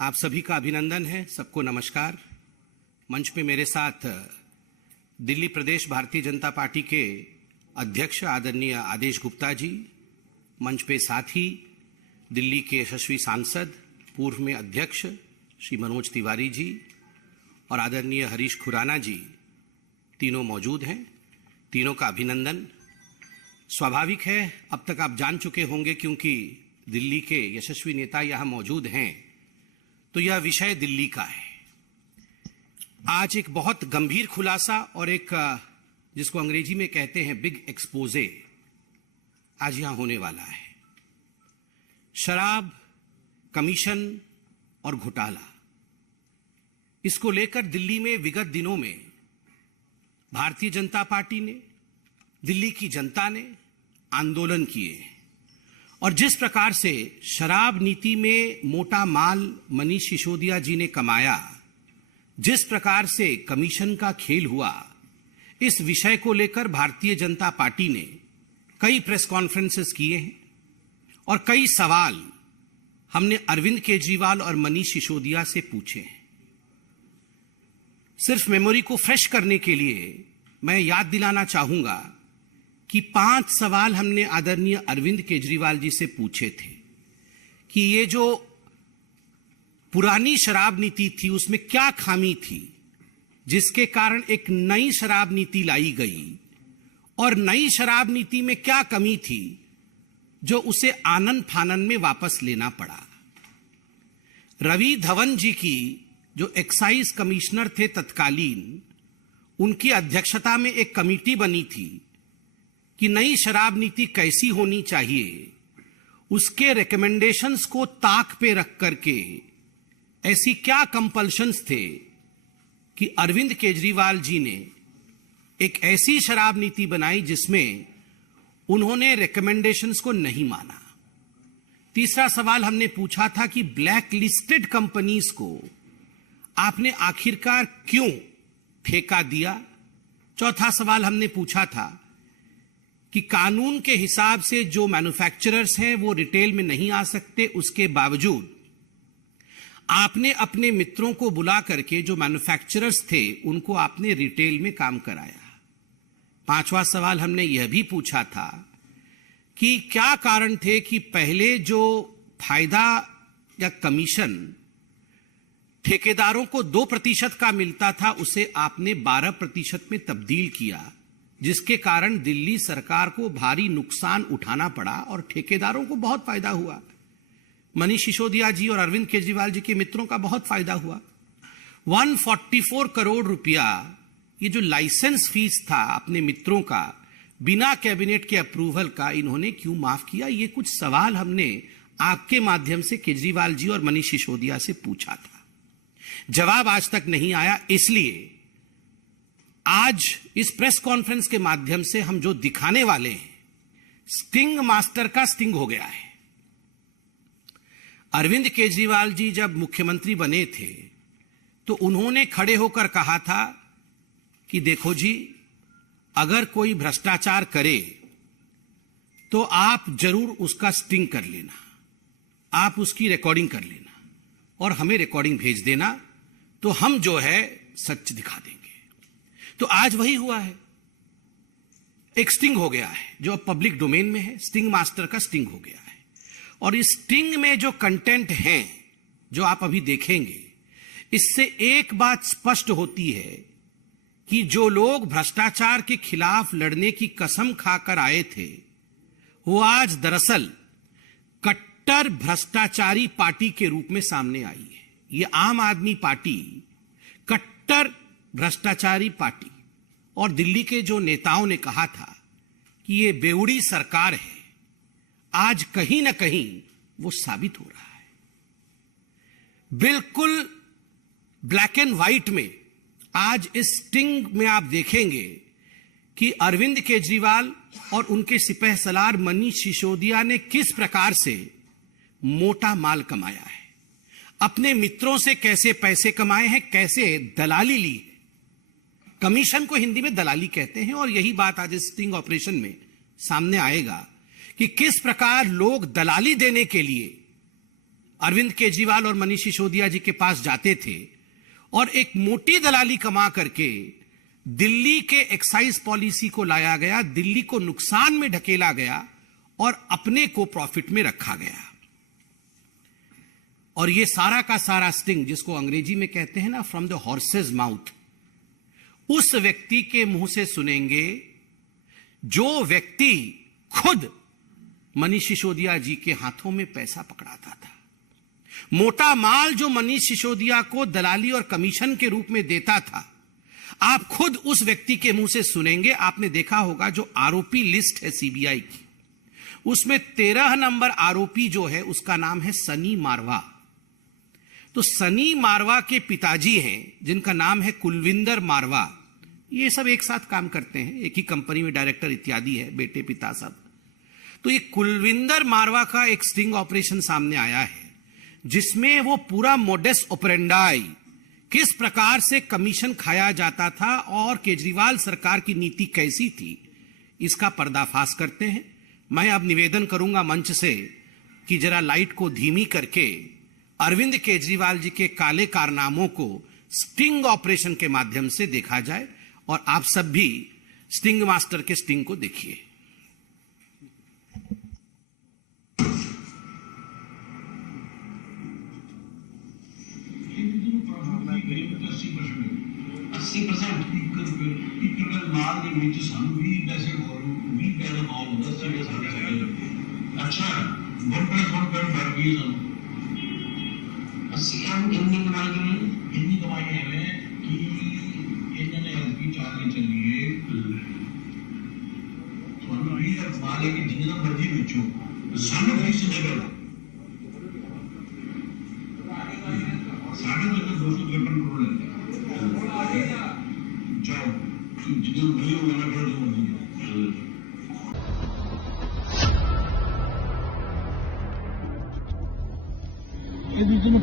आप सभी का अभिनंदन है। सबको नमस्कार। मंच पे मेरे साथ दिल्ली प्रदेश भारतीय जनता पार्टी के अध्यक्ष आदरणीय आदेश गुप्ता जी, मंच पे साथ ही दिल्ली के यशस्वी सांसद पूर्व में अध्यक्ष श्री मनोज तिवारी जी और आदरणीय हरीश खुराना जी तीनों मौजूद हैं। तीनों का अभिनंदन। स्वाभाविक है, अब तक आप जान चुके होंगे क्योंकि दिल्ली के यशस्वी नेता यहां मौजूद हैं, तो यह विषय दिल्ली का है। आज एक बहुत गंभीर खुलासा और एक जिसको अंग्रेजी में कहते हैं बिग एक्सपोजे आज यहां होने वाला है। शराब, कमीशन और घोटाला, इसको लेकर दिल्ली में विगत दिनों में भारतीय जनता पार्टी ने, दिल्ली की जनता ने आंदोलन किए और जिस प्रकार से शराब नीति में मोटा माल मनीष सिसोदिया जी ने कमाया, जिस प्रकार से कमीशन का खेल हुआ, इस विषय को लेकर भारतीय जनता पार्टी ने कई प्रेस कॉन्फ्रेंसेस किए हैं और कई सवाल हमने अरविंद केजरीवाल और मनीष सिसोदिया से पूछे हैं। सिर्फ मेमोरी को फ्रेश करने के लिए मैं याद दिलाना चाहूंगा कि 5 सवाल हमने आदरणीय अरविंद केजरीवाल जी से पूछे थे कि ये जो पुरानी शराब नीति थी उसमें क्या खामी थी जिसके कारण एक नई शराब नीति लाई गई, और नई शराब नीति में क्या कमी थी जो उसे आनन फानन में वापस लेना पड़ा। रवि धवन जी की जो एक्साइज कमिश्नर थे तत्कालीन, उनकी अध्यक्षता में एक कमेटी बनी थी कि नई शराब नीति कैसी होनी चाहिए, उसके रिकमेंडेशंस को ताक पे रख करके ऐसी क्या कंपल्शंस थे कि अरविंद केजरीवाल जी ने एक ऐसी शराब नीति बनाई जिसमें उन्होंने रिकमेंडेशंस को नहीं माना। तीसरा सवाल हमने पूछा था कि ब्लैक लिस्टेड कंपनीज को आपने आखिरकार क्यों ठेका दिया। चौथा सवाल हमने पूछा था कि कानून के हिसाब से जो मैन्युफैक्चरर्स हैं वो रिटेल में नहीं आ सकते, उसके बावजूद आपने अपने मित्रों को बुला करके जो मैन्युफैक्चरर्स थे उनको आपने रिटेल में काम कराया। पांचवा सवाल हमने यह भी पूछा था कि क्या कारण थे कि पहले जो फायदा या कमीशन ठेकेदारों को 2% का मिलता था उसे आपने 12% में तब्दील किया, जिसके कारण दिल्ली सरकार को भारी नुकसान उठाना पड़ा और ठेकेदारों को बहुत फायदा हुआ। मनीष सिसोदिया जी और अरविंद केजरीवाल जी के मित्रों का बहुत फायदा हुआ। 144 करोड़ रुपया ये जो लाइसेंस फीस था अपने मित्रों का, बिना कैबिनेट के अप्रूवल का, इन्होंने क्यों माफ किया। ये कुछ सवाल हमने आपके माध्यम से केजरीवाल जी और मनीष सिसोदिया से पूछा था। जवाब आज तक नहीं आया, इसलिए आज इस प्रेस कॉन्फ्रेंस के माध्यम से हम जो दिखाने वाले हैं, स्टिंग मास्टर का स्टिंग हो गया है। अरविंद केजरीवाल जी जब मुख्यमंत्री बने थे तो उन्होंने खड़े होकर कहा था कि देखो जी, अगर कोई भ्रष्टाचार करे तो आप जरूर उसका स्टिंग कर लेना, आप उसकी रिकॉर्डिंग कर लेना और हमें रिकॉर्डिंग भेज देना, तो हम जो है सच दिखा देंगे। तो आज वही हुआ है, एक स्टिंग हो गया है जो अब पब्लिक डोमेन में है। स्टिंग मास्टर का स्टिंग हो गया है और इस स्टिंग में जो कंटेंट है जो आप अभी देखेंगे, इससे एक बात स्पष्ट होती है कि जो लोग भ्रष्टाचार के खिलाफ लड़ने की कसम खाकर आए थे वो आज दरअसल कट्टर भ्रष्टाचारी पार्टी के रूप में सामने आई है। ये आम आदमी पार्टी कट्टर भ्रष्टाचारी पार्टी, और दिल्ली के जो नेताओं ने कहा था कि ये बेउड़ी सरकार है, आज कहीं ना कहीं वो साबित हो रहा है। बिल्कुल ब्लैक एंड व्हाइट में आज इस स्टिंग में आप देखेंगे कि अरविंद केजरीवाल और उनके सिपहसालार मनीष सिसोदिया ने किस प्रकार से मोटा माल कमाया है, अपने मित्रों से कैसे पैसे कमाए हैं, कैसे दलाली ली। कमीशन को हिंदी में दलाली कहते हैं और यही बात आज स्टिंग ऑपरेशन में सामने आएगा कि किस प्रकार लोग दलाली देने के लिए अरविंद केजरीवाल और मनीष सिसोदिया जी के पास जाते थे और एक मोटी दलाली कमा करके दिल्ली के एक्साइज पॉलिसी को लाया गया, दिल्ली को नुकसान में ढकेला गया और अपने को प्रॉफिट में रखा गया। और ये सारा का सारा स्टिंग, जिसको अंग्रेजी में कहते हैं ना फ्रॉम द हॉर्सेज माउथ, उस व्यक्ति के मुंह से सुनेंगे जो व्यक्ति खुद मनीष सिसोदिया जी के हाथों में पैसा पकड़ाता था। मोटा माल जो मनीष सिसोदिया को दलाली और कमीशन के रूप में देता था, आप खुद उस व्यक्ति के मुंह से सुनेंगे। आपने देखा होगा जो आरोपी लिस्ट है सीबीआई की, उसमें 13 नंबर आरोपी जो है उसका नाम है सनी मारवा। तो सनी मारवा के पिताजी हैं जिनका नाम है कुलविंदर मारवा। ये सब एक साथ काम करते हैं, एक ही कंपनी में डायरेक्टर इत्यादि है, बेटे पिता सब। तो ये कुलविंदर मारवा का एक स्टिंग ऑपरेशन सामने आया है जिसमें वो पूरा मोडस ऑपरेंडाई, किस प्रकार से कमीशन खाया जाता था और केजरीवाल सरकार की नीति कैसी थी, इसका पर्दाफाश करते हैं। मैं अब निवेदन करूंगा मंच से कि जरा लाइट को धीमी करके अरविंद केजरीवाल जी के काले कारनामों को स्टिंग ऑपरेशन के माध्यम से देखा जाए और आप सब भी स्टिंग मास्टर के स्टिंग को देखिए। अच्छा, 1+1 डर गई इतनी कमाई है कि इन्होंने एसपी चालने चलिए माले की जितना मर्जी बेचो सानू फीस देगा। 253 करोड़ लेंगे। जाओ जितना मर्जी होना करो जो मर्जी।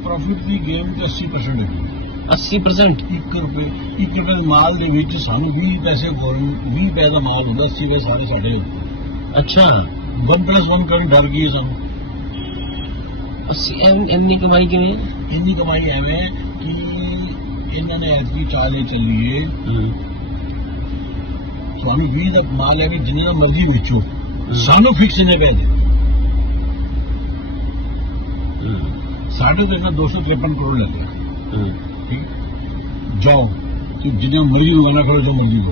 प्रॉफिट की गेम 80% है। 80% 1 रुपए माल ਦੇ ਵਿੱਚ ਸਾਨੂੰ 20 ਪੈਸੇ ਗਵਰਨਮੈਂਟ 20 ਪੈਸੇ ਦਾ ਮਾਲ ਹੁੰਦਾ 80 ਪੈਸੇ ਸਾਰੇ ਸਾਡੇ। अच्छा 1+1 ਕਰਨ ਡਰ ਗਈ ਸਾਨੂੰ। 80 ਇੰਨੀ ਕਮਾਈ ਕਿਵੇਂ? ਇੰਨੀ ਕਮਾਈ ਐਵੇਂ ਕਿ ਇਹਨਾਂ ਨੇ ਐਤਕੀ ਚਾਲੇ ਚੱਲੀਏ ਤੁਹਾਨੂੰ 20 ਦਾ ਮਾਲ ਹੈ ਵੀ ਜਿੰਨਾ ਮਰਜ਼ੀ ਵੇਚੋ ਸਾਨੂੰ ਫਿਕਸ ਨੇ ਪੈਸੇ। साढ़े तो 253 करोड़ लगे। ठीक, जाओ जितने मर्जी होगा करो जो मर्जी हो।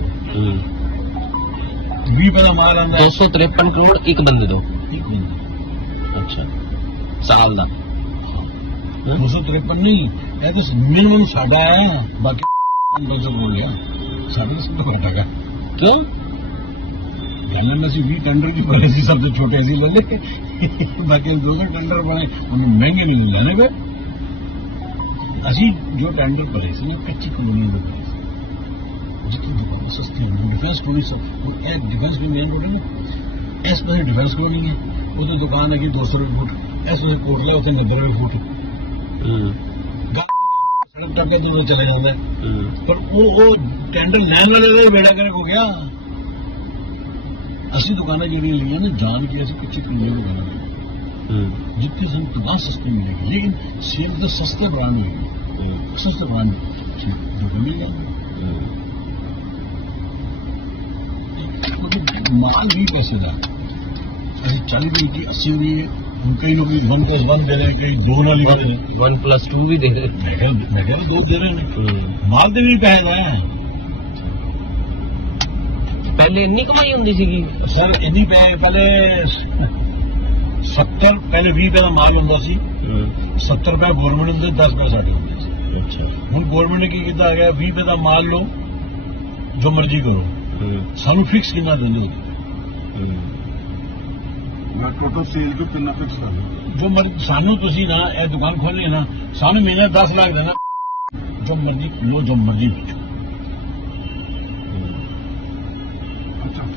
20 पैसा माल आंदा 253 करोड़ एक बंदे दो। एक बंदे। अच्छा, साल का 253 नहीं है तो मिनिमम साढ़ा है, बाकी 1500 बोल लिया साढ़े 10 तो घटा का। क्यों? गल ਅਸੀਂ 20 ਟੈਂਡਰ की बने सी सबसे छोटे ऐसी ले ले बाकी 200 टेंडर बने उन्हें महंगे नहीं लेने पे। असी जो टेंडर भरे थे ना कच्ची कॉलोनी में भरे थे जितनी दुकान सस्ती है डिफेंस कॉलोनी सब एक डिफेंस की मेन रोड है ना इस पास डिफेंस कॉलोनी है उधर दुकान है कि 200 रुपये फुट इस पास कोटला उसे 90 रुपये फुट सड़क टपके दूर चले जाते पर वो टेंडर लैन वाले बेड़ा करे हो गया। ਅਸੀਂ दुकाना जी लिया ना जान के ऐसे कच्ची कॉलोनी दुकाना जितनी हम तबाह सस्ती मिलेगी लेकिन सेल तो सस्ते ब्रांड मिलेगी सस्ते ब्रांड मिलेगा। माल भी पैसे का 40 रुपये की 80 रुपये कई लोग 1+1 दे रहे हैं कई 2 वाली दे रहे हैं 1+2 भी दे रहे हैं मैं कह 2 दे रहे हैं माल तो भी पैसे है। पहले इतनी कमाई होती सी सर इन्नी पहले 70 पहले 20 रुपये का माल होता सी 70 रुपये गौरमेंट होंगे 10 रुपये साढ़े होंगे। अच्छा हूँ गौरमेंट ने की किया है 20 रुपये का माल लो जो मर्जी करो सानू फिक्स कितना देंगे टोटल सेल जो कितना फिक्स जो सानू तुसी ना यह दुकान खोलनी ना सानू महीने 10 लाख देना जो मर्जी लो जो मर्जी बेचो।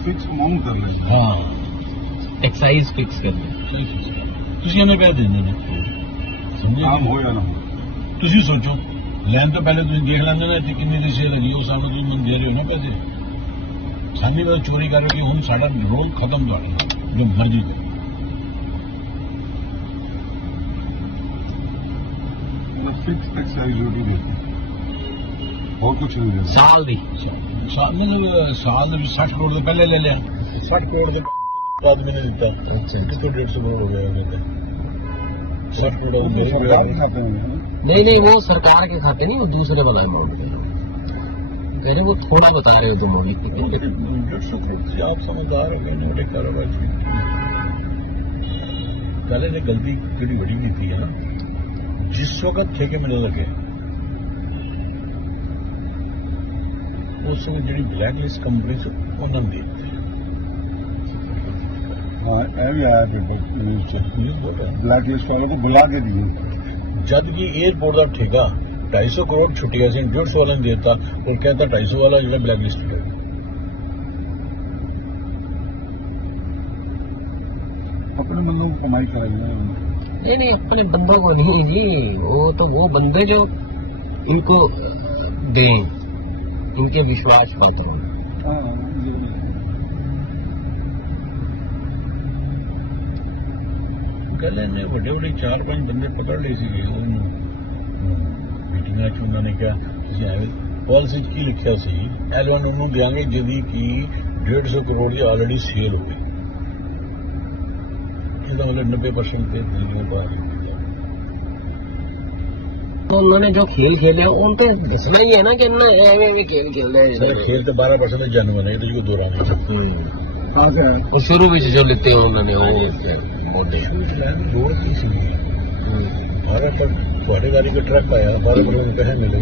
फिक्स अमाउंट कर लेंगे। हाँ एक्साइज फिक्स कर दे ਤੁਸੀਂ ਇਹਨੇ ਪੈਸੇ ਦਿੰਦੇ ਨੇ ਸਮਝੇ ਆਮ ਹੋ ਜਾਣਾ ਤੁਸੀਂ ਸੋਚੋ ਲੈਣ ਤੋਂ ਪਹਿਲੇ ਤੁਸੀਂ ਦੇਖ ਲੈਂਦੇ ਨੇ ਕਿ ਕਿੰਨੀ ਦੀ ਸੇਲ ਹੈਗੀ ਉਹ ਸਾਨੂੰ ਤੁਸੀਂ ਮੈਨੂੰ ਦੇ ਰਹੇ ਹੋ ਨਾ ਪੈਸੇ ਸਾਡੀ ਬਾਤ ਚੋਰੀ ਕਰੋ ਕਿ ਹੁਣ ਸਾਡਾ ਰੋਲ ਖਤਮ ਤੁਹਾਡਾ ਜੋ ਮਰਜ਼ੀ ਕਰੋ। फिक्स एक्साइज ड्यूटी देते हैं और कुछ नहीं देते ਸਾਲ ਦੀ साल में 60 करोड़ से पहले ले लिया 60 करोड़ के बाद मैंने देता कितने 150 करोड़ हो गया मैंने 60 करोड़ वो मेरे सरकार के खाते में है। नहीं वो सरकार के खाते नहीं, वो दूसरे वाला अमाउंट कह रहे, वो थोड़ा बता रहे हो तुम अभी। 150 करोड़ से आप समझदार हो गए ने कारोबार की पहले ने गलती बड़ी बड़ी की थी ना, जिस वक्त ठेके मिलने लगे उस समय जी ब्लैक लिस्ट कंपनी से उन्होंने दी हाँ ये भी आया पेपर न्यूज से ब्लैक लिस्ट वालों को बुला के दिए जद की एयरपोर्ट का ठेका 250 करोड़ छुट्टिया से 150 वाला ने देता और कहता 250 वाला जो ब्लैक लिस्ट है अपने बंदों को कमाई कराई है नहीं अपने बंदों को नहीं जी, वो तो वो बंदे जो इनको दें, इनके विश्वास पाते हैं। हाँ गल ने बड़े बड़े 4-5 बंदे पकड़ ले सी मीटिंग उन्होंने क्या पॉलिसी की लिखा सी एलवन उन्होंने देंगे जिदी की 150 करोड़ की ऑलरेडी सेल हो गई, मतलब 90% पे दिल्ली में तो उन्होंने जो खेल खेले उनके दसना ही है ना कि एवं खेल खेल रहे सर खेल तो 12% जनवन है तो जो दो रहा हाँ क्या है और शुरू में जो लेते हैं उन्होंने वो मोटे जोड़ की सी 12 तक थोड़े गाड़ी का ट्रक आया 12 करोड़ पैसे मिले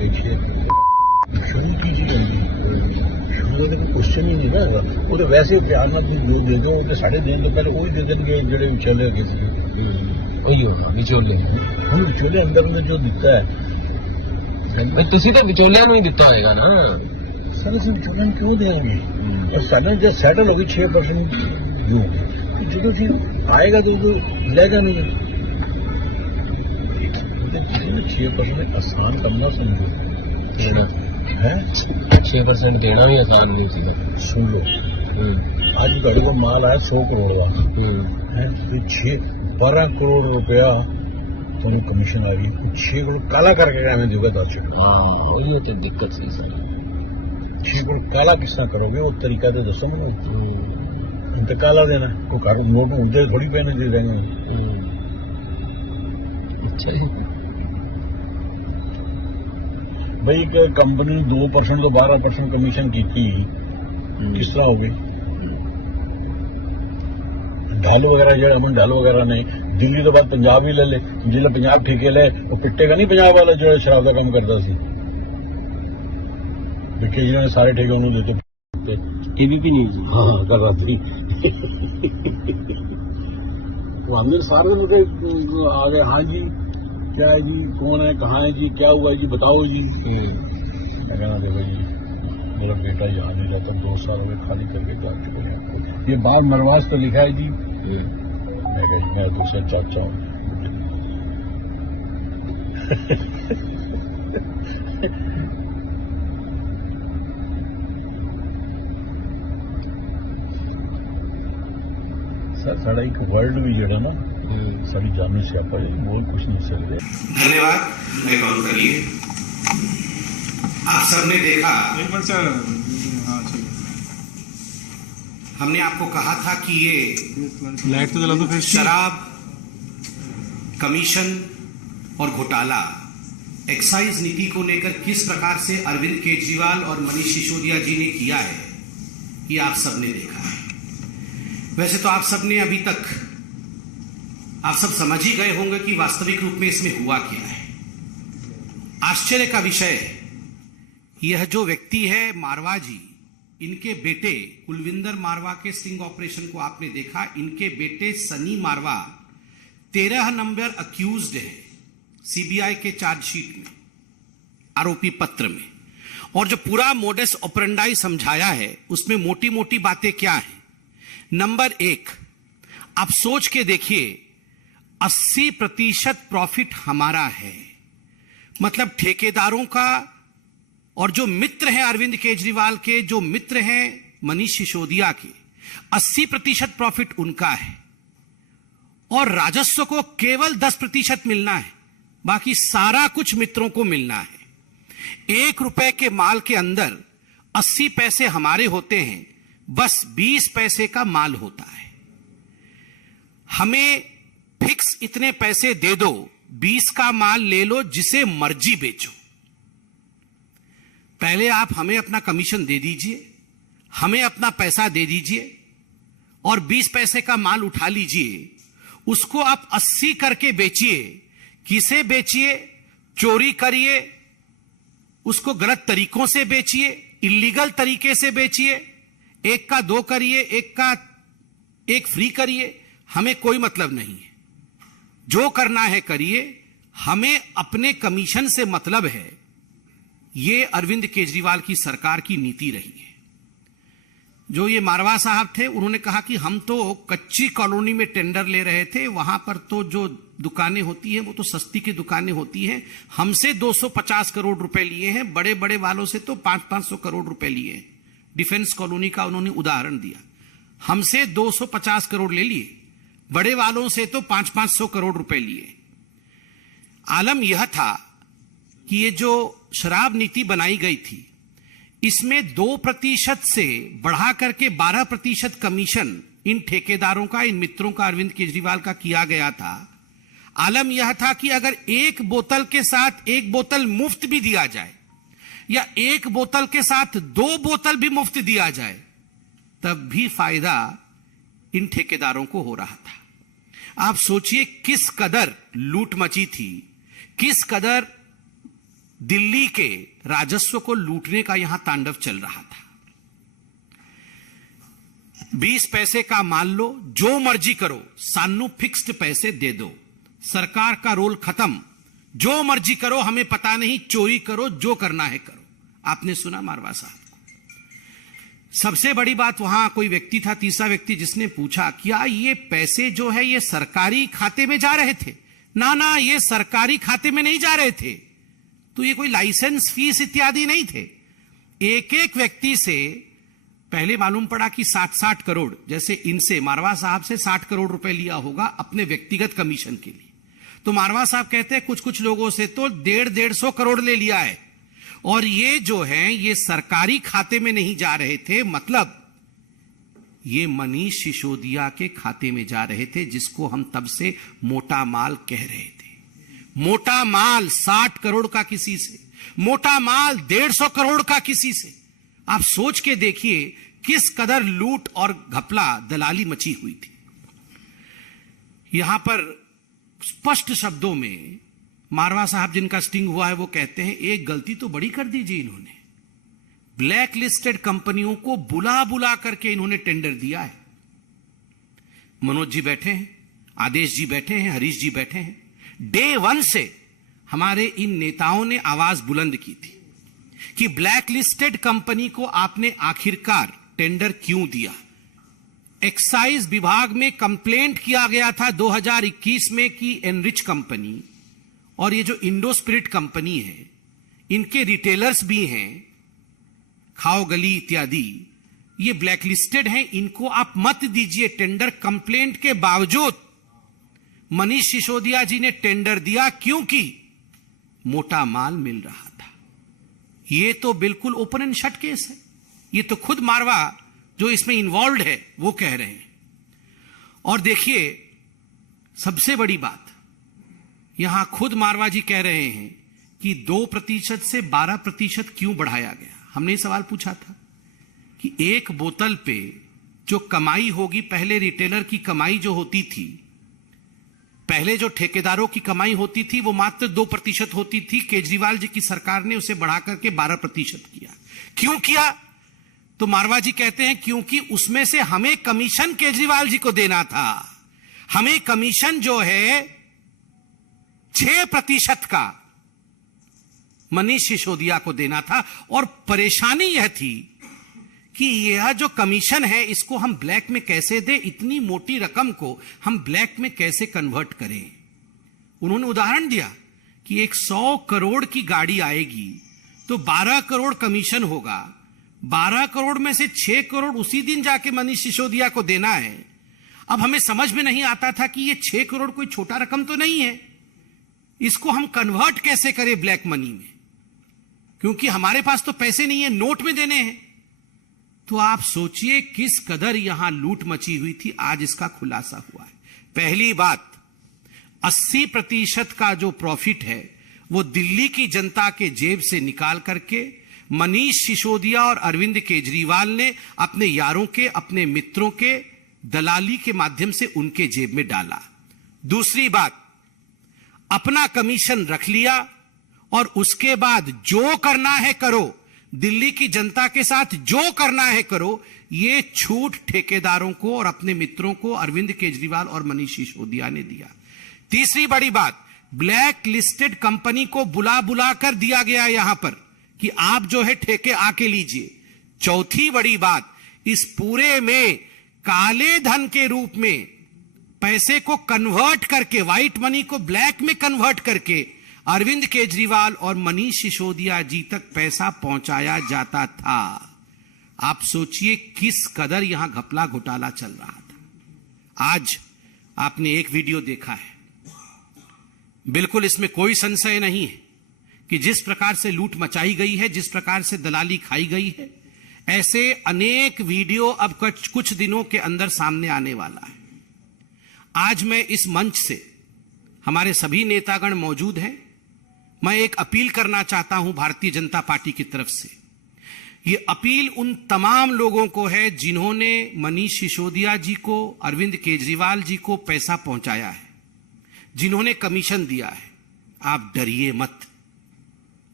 शुरू की जी गंदी शुरू का क्वेश्चन ही नहीं ना, वो तो वैसे प्यार ना दे दो तो साढ़े दिन तो पहले वही दे देंगे जो विचोले लगे थे वही होगा विचोले। हम विचोले अंदर में जो दिखता है तुसी तो विचोलिया ही दिता होगा ना सर असं विचोले क्यों देंगे और साढ़े जब सेटल होगी 6% जो जो फिर आएगा तो वो लेगा नहीं 6% आसान करना समझो है 6% देना भी आसान नहीं थी। सुन लो आज गाड़ी को माल आया 100 करोड़ का है तो 12 करोड़ रुपया तुम्हें कमीशन आ रही है 6 करोड़ काला करके हमें देगा 10 वही तो दिक्कत थी सर 6 करोड़ काला किस तरह करोगे वो तरीका तो दसो मुझे तो काला देना कोई कार नोट उधर थोड़ी पहने दे देंगे अच्छा भाई एक कंपनी 2% तो 12% कमीशन की थी किस तरह हो गई ढालू वगैरह जो अमन ढालू वगैरह ने दिल्ली तो बाद पंजाब ही ले ले जिले पंजाब ठेके ले वो पिट्टेगा नहीं पंजाब वाला जो शराब का काम करता सी जिन्होंने सारे ठेके उन्होंने देते एबीपी न्यूज हाँ कर रहा थी तो हमने सारे दिन के आ गए हाँ जी क्या है जी कौन है कहाँ है जी क्या हुआ है जी बताओ जी मैं कहना देखो जी मेरा बेटा यहाँ नहीं रहता 2 साल हो गए खाली करके जा चुके हैं ये बात नरवाज तो लिखा है जी मैं कह मैं दूसरे चाचा हूँ सर साढ़ा एक वर्ल्ड भी जड़ा ना सारी जानू स्यापा है बोल कुछ नहीं सकते धन्यवाद। मैं कॉल करिए। आप सबने देखा एक बार सर हाँ चलिए हमने आपको कहा था कि ये लाइट तो जला दो फिर शराब कमीशन और घोटाला एक्साइज नीति को लेकर किस प्रकार से अरविंद केजरीवाल और मनीष सिसोदिया जी ने किया है ये आप सबने देखा है। वैसे तो आप सबने अभी तक आप सब समझ ही गए होंगे कि वास्तविक रूप में इसमें हुआ क्या है। आश्चर्य का विषय यह जो व्यक्ति है मारवा जी, इनके बेटे कुलविंदर मारवा के स्टिंग ऑपरेशन को आपने देखा। इनके बेटे सनी मारवा 13 नंबर अक्यूज्ड है सीबीआई के चार्जशीट में, आरोपी पत्र में। और जो पूरा मोडस ऑपरेंडाई समझाया है उसमें मोटी मोटी बातें क्या है। नंबर 1, आप सोच के देखिए 80% प्रॉफिट हमारा है, मतलब ठेकेदारों का और जो मित्र हैं अरविंद केजरीवाल के, जो मित्र हैं मनीष सिसोदिया के, 80% प्रॉफिट उनका है और राजस्व को केवल 10% मिलना है। बाकी सारा कुछ मित्रों को मिलना है। 1 रुपए के माल के अंदर 80 पैसे हमारे होते हैं, बस 20 पैसे का माल होता है। हमें फिक्स इतने पैसे दे दो, 20 का माल ले लो, जिसे मर्जी बेचो। पहले आप हमें अपना कमीशन दे दीजिए, हमें अपना पैसा दे दीजिए और 20 पैसे का माल उठा लीजिए, उसको आप 80 करके बेचिए। किसे बेचिए? चोरी करिए, उसको गलत तरीकों से बेचिए, इलीगल तरीके से बेचिए, 1 का 2 करिए, 1 का 1 फ्री करिए, हमें कोई मतलब नहीं है। जो करना है करिए, हमें अपने कमीशन से मतलब है। ये अरविंद केजरीवाल की सरकार की नीति रही है। जो ये मारवा साहब थे, उन्होंने कहा कि हम तो कच्ची कॉलोनी में टेंडर ले रहे थे, वहां पर तो जो दुकानें होती हैं वो तो सस्ती की दुकानें होती हैं। हमसे 250 करोड़ रुपए लिए हैं, बड़े बड़े वालों से तो 500-500 करोड़ रुपए लिए हैं। डिफेंस कॉलोनी का उन्होंने उदाहरण दिया। हमसे 250 करोड़ ले लिए, बड़े वालों से तो 500-500 करोड़ रुपए लिए। आलम यह था कि ये जो शराब नीति बनाई गई थी, इसमें 2% से बढ़ा करके 12% कमीशन इन ठेकेदारों का, इन मित्रों का, अरविंद केजरीवाल का किया गया था। आलम यह था कि अगर 1 बोतल के साथ 1 बोतल मुफ्त भी दिया जाए या 1 बोतल के साथ 2 बोतल भी मुफ्त दिया जाए, तब भी फायदा इन ठेकेदारों को हो रहा था। आप सोचिए किस कदर लूट मची थी, किस कदर दिल्ली के राजस्व को लूटने का यहां तांडव चल रहा था। 20 पैसे का मान लो, जो मर्जी करो, सानू फिक्स्ड पैसे दे दो, सरकार का रोल खत्म, जो मर्जी करो, हमें पता नहीं, चोरी करो, जो करना है करो। आपने सुना मारवा साहब को। सबसे बड़ी बात, वहां कोई व्यक्ति था, तीसरा व्यक्ति, जिसने पूछा क्या ये पैसे जो है ये सरकारी खाते में जा रहे थे? ना, ये सरकारी खाते में नहीं जा रहे थे, तो ये कोई लाइसेंस फीस इत्यादि नहीं थे। एक एक व्यक्ति से पहले मालूम पड़ा कि 60-60 करोड़, जैसे इनसे मारवा साहब से 60 करोड़ रुपए लिया होगा अपने व्यक्तिगत कमीशन के लिए। तो मारवा साहब कहते हैं कुछ लोगों से तो 150-150 करोड़ ले लिया है, और ये जो है ये सरकारी खाते में नहीं जा रहे थे, मतलब ये मनीष सिसोदिया के खाते में जा रहे थे, जिसको हम तब से मोटा माल कह रहे थे। मोटा माल 60 करोड़ का किसी से, मोटा माल 150 करोड़ का किसी से। आप सोच के देखिए किस कदर लूट और घपला, दलाली मची हुई थी। यहां पर स्पष्ट शब्दों में मारवा साहब, जिनका स्टिंग हुआ है, वो कहते हैं एक गलती तो बड़ी कर दी जी इन्होंने। ब्लैक लिस्टेड कंपनियों को बुला बुला करके इन्होंने टेंडर दिया है। मनोज जी बैठे हैं, आदेश जी बैठे हैं, हरीश जी बैठे हैं। डे 1 से हमारे इन नेताओं ने आवाज बुलंद की थी कि ब्लैक लिस्टेड कंपनी को आपने आखिरकार टेंडर क्यों दिया। एक्साइज विभाग में कंप्लेंट किया गया था 2021 में कि एनरिच कंपनी और ये जो इंडो स्पिरिट कंपनी है, इनके रिटेलर्स भी हैं, खाओ गली इत्यादि, ये ब्लैक लिस्टेड हैं, इनको आप मत दीजिए टेंडर। कंप्लेंट के बावजूद मनीष सिसोदिया जी ने टेंडर दिया, क्योंकि मोटा माल मिल रहा था। ये तो बिल्कुल ओपन एंड शट केस है। ये तो खुद मारवा जो इसमें इन्वॉल्व है वो कह रहे हैं। और देखिए सबसे बड़ी बात, यहां खुद मारवा जी कह रहे हैं कि 2% से 12% क्यों बढ़ाया गया। हमने सवाल पूछा था कि 1 बोतल पे जो कमाई होगी, पहले रिटेलर की कमाई जो होती थी, पहले जो ठेकेदारों की कमाई होती थी, वो मात्र 2% होती थी। केजरीवाल जी की सरकार ने उसे बढ़ाकर के 12% किया। क्यों किया? तो मारवा जी कहते हैं क्योंकि उसमें से हमें कमीशन केजरीवाल जी को देना था। हमें कमीशन जो है 6% का मनीष सिसोदिया को देना था। और परेशानी यह थी कि यह जो कमीशन है इसको हम ब्लैक में कैसे दें, इतनी मोटी रकम को हम ब्लैक में कैसे कन्वर्ट करें। उन्होंने उदाहरण दिया कि एक 100 करोड़ की गाड़ी आएगी तो 12 करोड़ कमीशन होगा, 12 करोड़ में से 6 करोड़ उसी दिन जाके मनीष सिसोदिया को देना है। अब हमें समझ में नहीं आता था कि ये 6 करोड़ कोई छोटा रकम तो नहीं है। इसको हम कन्वर्ट कैसे करें ब्लैक मनी में, क्योंकि हमारे पास तो पैसे नहीं है, नोट में देने हैं। तो आप सोचिए किस कदर यहां लूट मची हुई थी। आज इसका खुलासा हुआ है। पहली बात, 80% का जो प्रॉफिट है वो दिल्ली की जनता के जेब से निकाल करके मनीष सिसोदिया और अरविंद केजरीवाल ने अपने यारों के, अपने मित्रों के दलाली के माध्यम से उनके जेब में डाला। दूसरी बात, अपना कमीशन रख लिया और उसके बाद जो करना है करो, दिल्ली की जनता के साथ जो करना है करो, ये छूट ठेकेदारों को और अपने मित्रों को अरविंद केजरीवाल और मनीष सिसोदिया ने दिया। तीसरी बड़ी बात, ब्लैक लिस्टेड कंपनी को बुला बुला कर दिया गया यहां पर कि आप जो है ठेके आके लीजिए। चौथी बड़ी बात, इस पूरे में काले धन के रूप में पैसे को कन्वर्ट करके, व्हाइट मनी को ब्लैक में कन्वर्ट करके अरविंद केजरीवाल और मनीष सिसोदिया जी तक पैसा पहुंचाया जाता था। आप सोचिए किस कदर यहां घपला घोटाला चल रहा था। आज आपने एक वीडियो देखा है, बिल्कुल इसमें कोई संशय नहीं है कि जिस प्रकार से लूट मचाई गई है, जिस प्रकार से दलाली खाई गई है, ऐसे अनेक वीडियो अब कुछ दिनों के अंदर सामने आने वाला है। आज मैं इस मंच से, हमारे सभी नेतागण मौजूद हैं, मैं एक अपील करना चाहता हूं भारतीय जनता पार्टी की तरफ से। ये अपील उन तमाम लोगों को है जिन्होंने मनीष सिसोदिया जी को, अरविंद केजरीवाल जी को पैसा पहुंचाया है, जिन्होंने कमीशन दिया है। आप डरिए मत,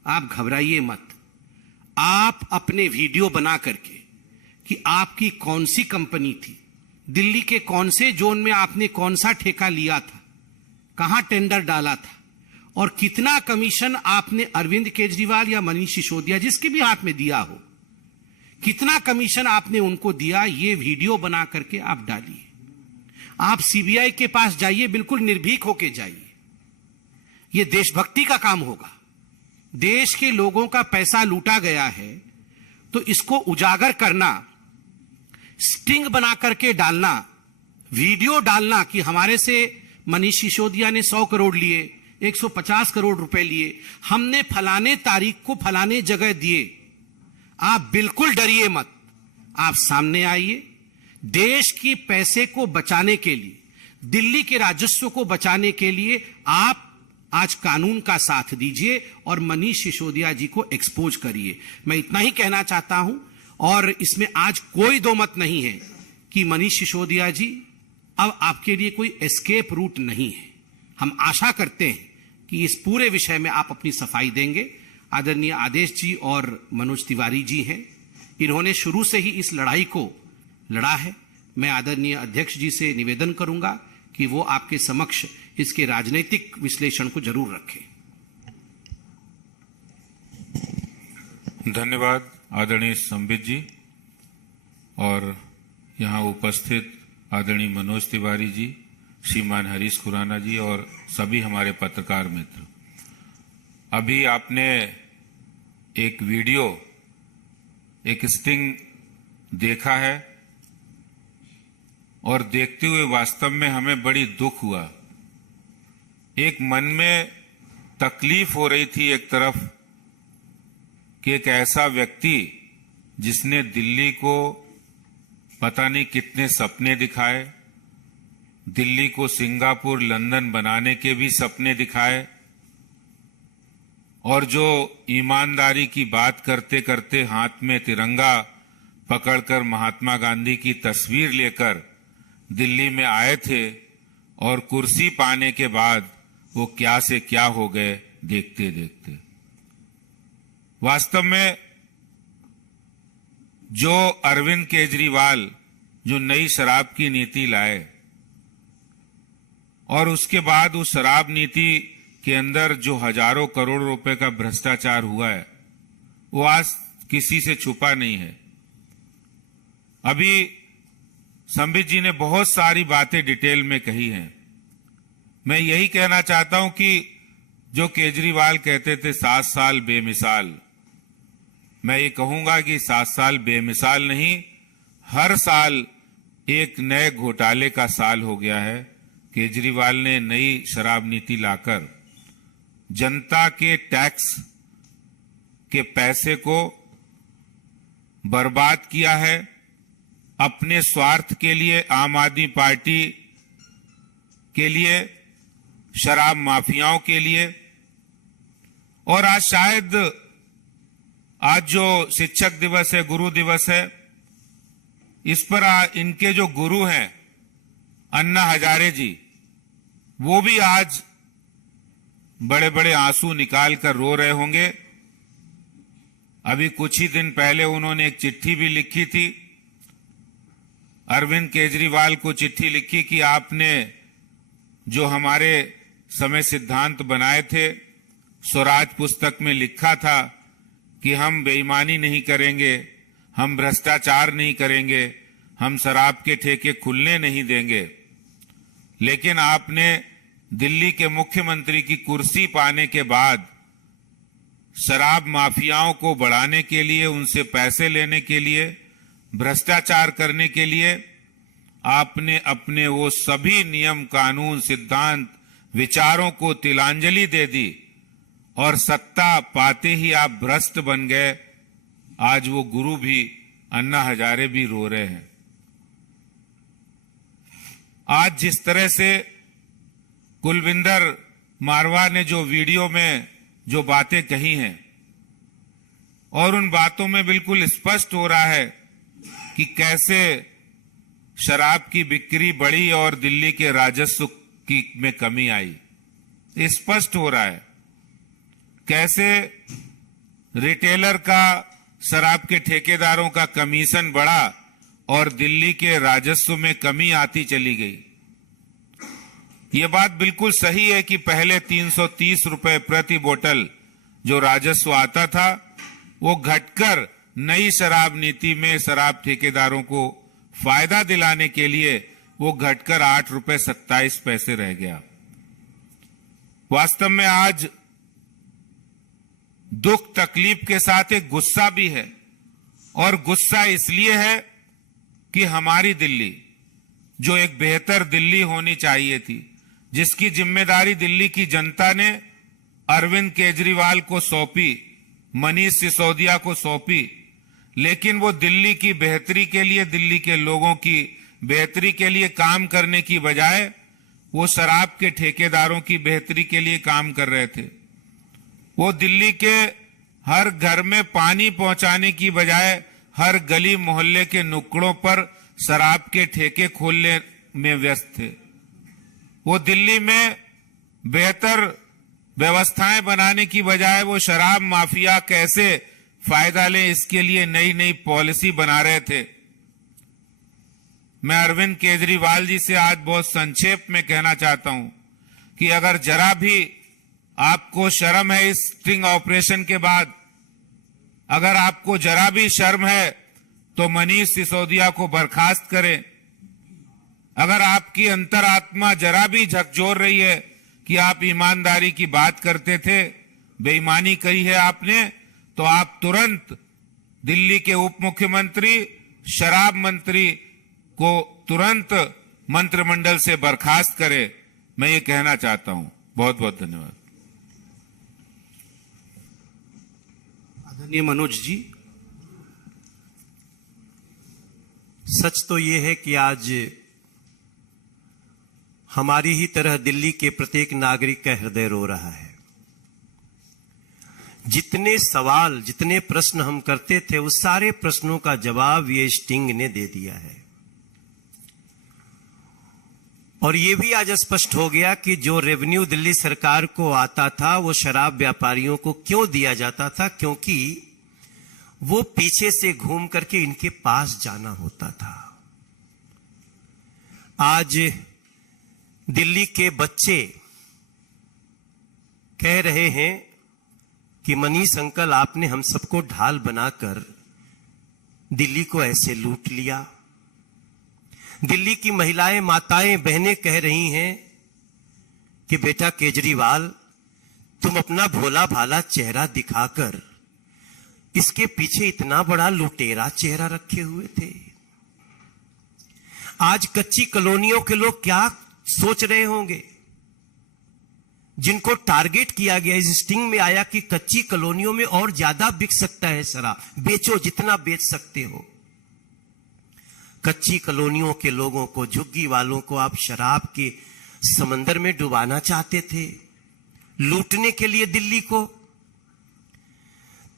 आप घबराइए मत। आप अपने वीडियो बना करके कि आपकी कौन सी कंपनी थी, दिल्ली के कौन से जोन में आपने कौन सा ठेका लिया था, कहां टेंडर डाला था और कितना कमीशन आपने अरविंद केजरीवाल या मनीष सिसोदिया, जिसके भी हाथ में दिया हो, कितना कमीशन आपने उनको दिया, ये वीडियो बना करके आप डालिए। आप सीबीआई के पास जाइए, बिल्कुल निर्भीक होके जाइए। ये देशभक्ति का काम होगा। देश के लोगों का पैसा लूटा गया है तो इसको उजागर करना, स्टिंग बना करके डालना, वीडियो डालना कि हमारे से मनीष सिसोदिया ने 100 करोड़ लिए, 150 करोड़ रुपए लिए, हमने फलाने तारीख को फलाने जगह दिए। आप बिल्कुल डरिए मत, आप सामने आइए। देश की पैसे को बचाने के लिए, दिल्ली के राजस्व को बचाने के लिए आप आज कानून का साथ दीजिए और मनीष सिसोदिया जी को एक्सपोज करिए। मैं इतना ही कहना चाहता हूं और इसमें आज कोई दो मत नहीं है कि मनीष सिसोदिया जी अब आपके लिए कोई एस्केप रूट नहीं है। हम आशा करते हैं कि इस पूरे विषय में आप अपनी सफाई देंगे। आदरणीय आदेश जी और मनोज तिवारी जी हैं, इन्होंने शुरू से ही इस लड़ाई को लड़ा है। मैं आदरणीय अध्यक्ष जी से निवेदन करूंगा कि वो आपके समक्ष इसके राजनीतिक विश्लेषण को जरूर रखें। धन्यवाद आदरणीय संबित जी और यहाँ उपस्थित आदरणीय मनोज तिवारी जी, श्रीमान हरीश खुराना जी और सभी हमारे पत्रकार मित्र। अभी आपने एक वीडियो, एक स्टिंग देखा है और देखते हुए वास्तव में हमें बड़ी दुख हुआ। एक मन में तकलीफ हो रही थी एक तरफ कि एक ऐसा व्यक्ति जिसने दिल्ली को पता नहीं कितने सपने दिखाए, दिल्ली को सिंगापुर, लंदन बनाने के भी सपने दिखाए और जो ईमानदारी की बात करते करते हाथ में तिरंगा पकड़कर महात्मा गांधी की तस्वीर लेकर दिल्ली में आए थे और कुर्सी पाने के बाद वो क्या से क्या हो गए देखते देखते। वास्तव में जो अरविंद केजरीवाल जो नई शराब की नीति लाए और उसके बाद उस शराब नीति के अंदर जो हजारों करोड़ रुपए का भ्रष्टाचार हुआ है वो आज किसी से छुपा नहीं है। अभी संबित जी ने बहुत सारी बातें डिटेल में कही हैं। मैं यही कहना चाहता हूं कि जो केजरीवाल कहते थे 7 साल बेमिसाल, मैं ये कहूंगा कि 7 साल बेमिसाल नहीं, हर साल एक नए घोटाले का साल हो गया है। केजरीवाल ने नई शराब नीति लाकर जनता के टैक्स के पैसे को बर्बाद किया है अपने स्वार्थ के लिए, आम आदमी पार्टी के लिए, शराब माफियाओं के लिए। और आज शायद आज जो शिक्षक दिवस है, गुरु दिवस है, इस पर इनके जो गुरु हैं अन्ना हजारे जी, वो भी आज बड़े बड़े आंसू निकाल कर रो रहे होंगे। अभी कुछ ही दिन पहले उन्होंने एक चिट्ठी भी लिखी थी, अरविंद केजरीवाल को चिट्ठी लिखी कि आपने जो हमारे समय सिद्धांत बनाए थे, स्वराज पुस्तक में लिखा था कि हम बेईमानी नहीं करेंगे, हम भ्रष्टाचार नहीं करेंगे, हम शराब के ठेके खुलने नहीं देंगे। लेकिन आपने दिल्ली के मुख्यमंत्री की कुर्सी पाने के बाद शराब माफियाओं को बढ़ाने के लिए, उनसे पैसे लेने के लिए, भ्रष्टाचार करने के लिए आपने अपने वो सभी नियम, कानून, सिद्धांत, विचारों को तिलांजलि दे दी और सत्ता पाते ही आप भ्रष्ट बन गए। आज वो गुरु भी, अन्ना हजारे भी रो रहे हैं। आज जिस तरह से कुलविंदर मारवा ने जो वीडियो में जो बातें कही हैं, और उन बातों में बिल्कुल स्पष्ट हो रहा है कि कैसे शराब की बिक्री बढ़ी और दिल्ली के राजस्व की में कमी आई। स्पष्ट हो रहा है कैसे रिटेलर का, शराब के ठेकेदारों का कमीशन बढ़ा और दिल्ली के राजस्व में कमी आती चली गई। ये बात बिल्कुल सही है कि पहले 330 रुपए प्रति बोतल जो राजस्व आता था, वो घटकर नई शराब नीति में शराब ठेकेदारों को फायदा दिलाने के लिए वो घटकर 8 रुपए 27 पैसे रह गया। वास्तव में आज दुख तकलीफ के साथ एक गुस्सा भी है, और गुस्सा इसलिए है कि हमारी दिल्ली, जो एक बेहतर दिल्ली होनी चाहिए थी, जिसकी जिम्मेदारी दिल्ली की जनता ने अरविंद केजरीवाल को सौंपी, मनीष सिसोदिया को सौंपी, लेकिन वो दिल्ली की बेहतरी के लिए, दिल्ली के लोगों की बेहतरी के लिए काम करने की बजाय वो शराब के ठेकेदारों की बेहतरी के लिए काम कर रहे थे। वो दिल्ली के हर घर में पानी पहुंचाने की बजाय हर गली मोहल्ले के नुक्कड़ों पर शराब के ठेके खोलने में व्यस्त थे। वो दिल्ली में बेहतर व्यवस्थाएं बनाने की बजाय वो शराब माफिया कैसे फायदा ले, इसके लिए नई नई पॉलिसी बना रहे थे। मैं अरविंद केजरीवाल जी से आज बहुत संक्षेप में कहना चाहता हूं कि अगर जरा भी आपको शर्म है इस स्टिंग ऑपरेशन के बाद, अगर आपको जरा भी शर्म है तो मनीष सिसोदिया को बर्खास्त करें। अगर आपकी अंतरात्मा जरा भी झकझोर रही है कि आप ईमानदारी की बात करते थे, बेईमानी करी है आपने, तो आप तुरंत दिल्ली के उप मुख्यमंत्री, शराब मंत्री को तुरंत मंत्रिमंडल से बर्खास्त करें। मैं ये कहना चाहता हूं। बहुत बहुत धन्यवाद। आदरणीय मनोज जी। सच तो ये है कि आज हमारी ही तरह दिल्ली के प्रत्येक नागरिक का हृदय रो रहा है। जितने सवाल, जितने प्रश्न हम करते थे, उस सारे प्रश्नों का जवाब ये स्टिंग ने दे दिया है। और ये भी आज स्पष्ट हो गया कि जो रेवेन्यू दिल्ली सरकार को आता था, वो शराब व्यापारियों को क्यों दिया जाता था, क्योंकि वो पीछे से घूम करके इनके पास जाना होता था। आज दिल्ली के बच्चे कह रहे हैं कि मनीष अंकल, आपने हम सबको ढाल बनाकर दिल्ली को ऐसे लूट लिया। दिल्ली की महिलाएं, माताएं, बहनें कह रही हैं कि बेटा केजरीवाल, तुम अपना भोला भाला चेहरा दिखाकर इसके पीछे इतना बड़ा लुटेरा चेहरा रखे हुए थे। आज कच्ची कॉलोनियों के लोग क्या सोच रहे होंगे जिनको टारगेट किया गया, इस स्टिंग में आया कि कच्ची कॉलोनियों में और ज्यादा बिक सकता है शराब, बेचो जितना बेच सकते हो। कच्ची कॉलोनियों के लोगों को, झुग्गी वालों को आप शराब के समंदर में डुबाना चाहते थे, लूटने के लिए दिल्ली को।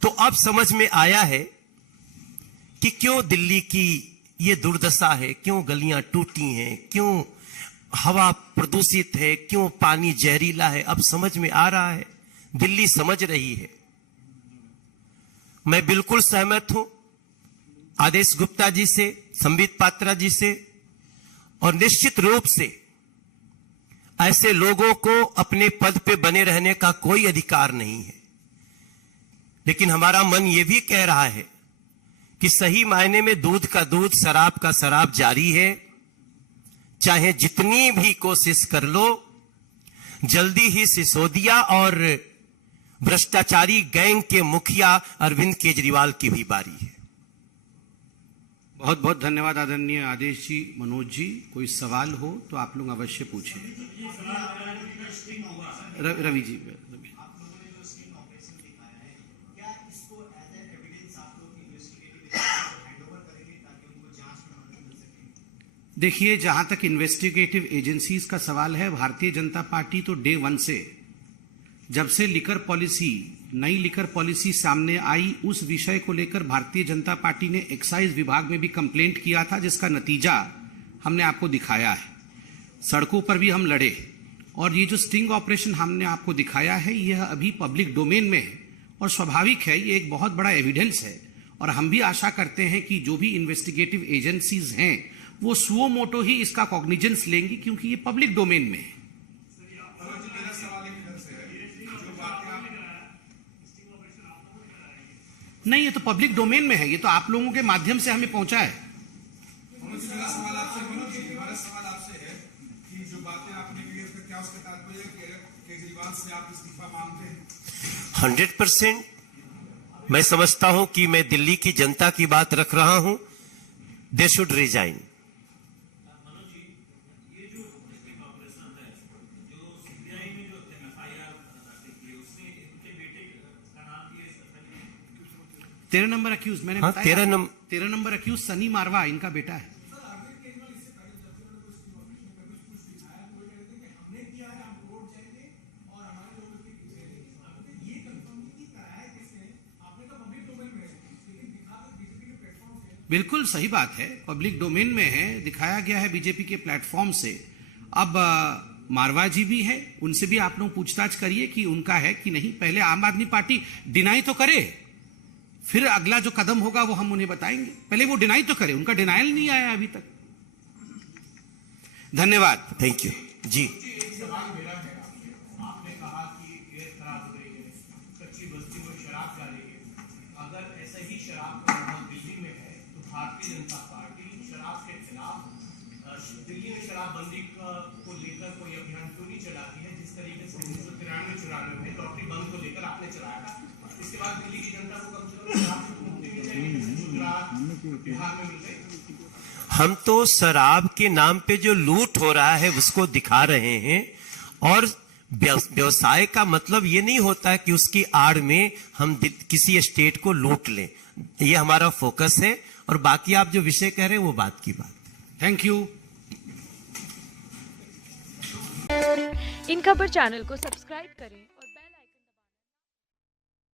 तो अब समझ में आया है कि क्यों दिल्ली की ये दुर्दशा है, क्यों गलियां टूटी हैं, क्यों हवा प्रदूषित है, क्यों पानी जहरीला है। अब समझ में आ रहा है, दिल्ली समझ रही है। मैं बिल्कुल सहमत हूं आदेश गुप्ता जी से, संबित पात्रा जी से, और निश्चित रूप से ऐसे लोगों को अपने पद पे बने रहने का कोई अधिकार नहीं है। लेकिन हमारा मन यह भी कह रहा है कि सही मायने में दूध का दूध, शराब का शराब जारी है। चाहे जितनी भी कोशिश कर लो, जल्दी ही सिसोदिया और भ्रष्टाचारी गैंग के मुखिया अरविंद केजरीवाल की भी बारी है। बहुत बहुत धन्यवाद आदरणीय आदेश जी, मनोज जी। कोई सवाल हो तो आप लोग अवश्य पूछें। रवि जी, देखिए, जहां तक इन्वेस्टिगेटिव एजेंसीज का सवाल है, भारतीय जनता पार्टी तो डे वन से, जब से लिकर पॉलिसी, नई लिकर पॉलिसी सामने आई, उस विषय को लेकर भारतीय जनता पार्टी ने एक्साइज विभाग में भी कंप्लेंट किया था, जिसका नतीजा हमने आपको दिखाया है। सड़कों पर भी हम लड़े, और ये जो स्टिंग ऑपरेशन हमने आपको दिखाया है, यह अभी पब्लिक डोमेन में है और स्वाभाविक है, ये एक बहुत बड़ा एविडेंस है। और हम भी आशा करते हैं कि जो भी इन्वेस्टिगेटिव एजेंसीज हैं वो सुओ मोटो ही इसका कॉग्निजेंस लेंगी, क्योंकि ये पब्लिक डोमेन में है। नहीं, ये तो पब्लिक डोमेन में है, ये तो आप लोगों के माध्यम से हमें पहुंचा है। हमारा सवाल आपसे है कि जो बातें आपने की उसका क्या उसका तात्पर्य है, केजरीवाल से आप इस्तीफा मांगते हैं? 100% मैं समझता हूं कि मैं दिल्ली की जनता की बात रख रहा हूं। They should resign. तेरह नंबर अक्यूज मैंने हाँ, बताया। 13 नंबर अक्यूज सनी मारवा, इनका बेटा है। बिल्कुल सही बात है, पब्लिक डोमेन में है, दिखाया गया है बीजेपी के प्लेटफॉर्म से। अब मारवा जी भी है, उनसे भी आप लोग पूछताछ करिए कि उनका है कि नहीं। पहले आम आदमी पार्टी डिनाई तो करे, फिर अगला जो कदम होगा वो हम उन्हें बताएंगे। पहले वो डिनाई तो करे, उनका डिनाइल नहीं आया अभी तक। धन्यवाद। थैंक यू जी। आपने कहा कि एयर खराब हो रही है, कच्ची बस्ती में शराब जारी है। अगर ऐसा ही शराब का माहौल दिल्ली में है तो भारतीय जनता पार्टी शराब के खिलाफ दिल्ली में शराबबंदी को लेकर कोई अभियान क्यों नहीं चलाती है, जिस तरीके से 1993-94 में लॉटरी बंद को लेकर आपने चलाया था। इसके बाद दिल्ली की जनता को कम से कम शराब से मुक्ति मिल जाएगी, गुजरात, बिहार में मिल गई। हम तो शराब के नाम पे जो लूट हो रहा है उसको दिखा रहे हैं, और व्यवसाय का मतलब ये नहीं होता कि उसकी आड़ में हम किसी स्टेट को लूट लें। ये हमारा फोकस है, और बाकी आप जो विषय कह रहे हैं वो बात की बात। Thank you. इन खबर चैनल को सब्सक्राइब करें।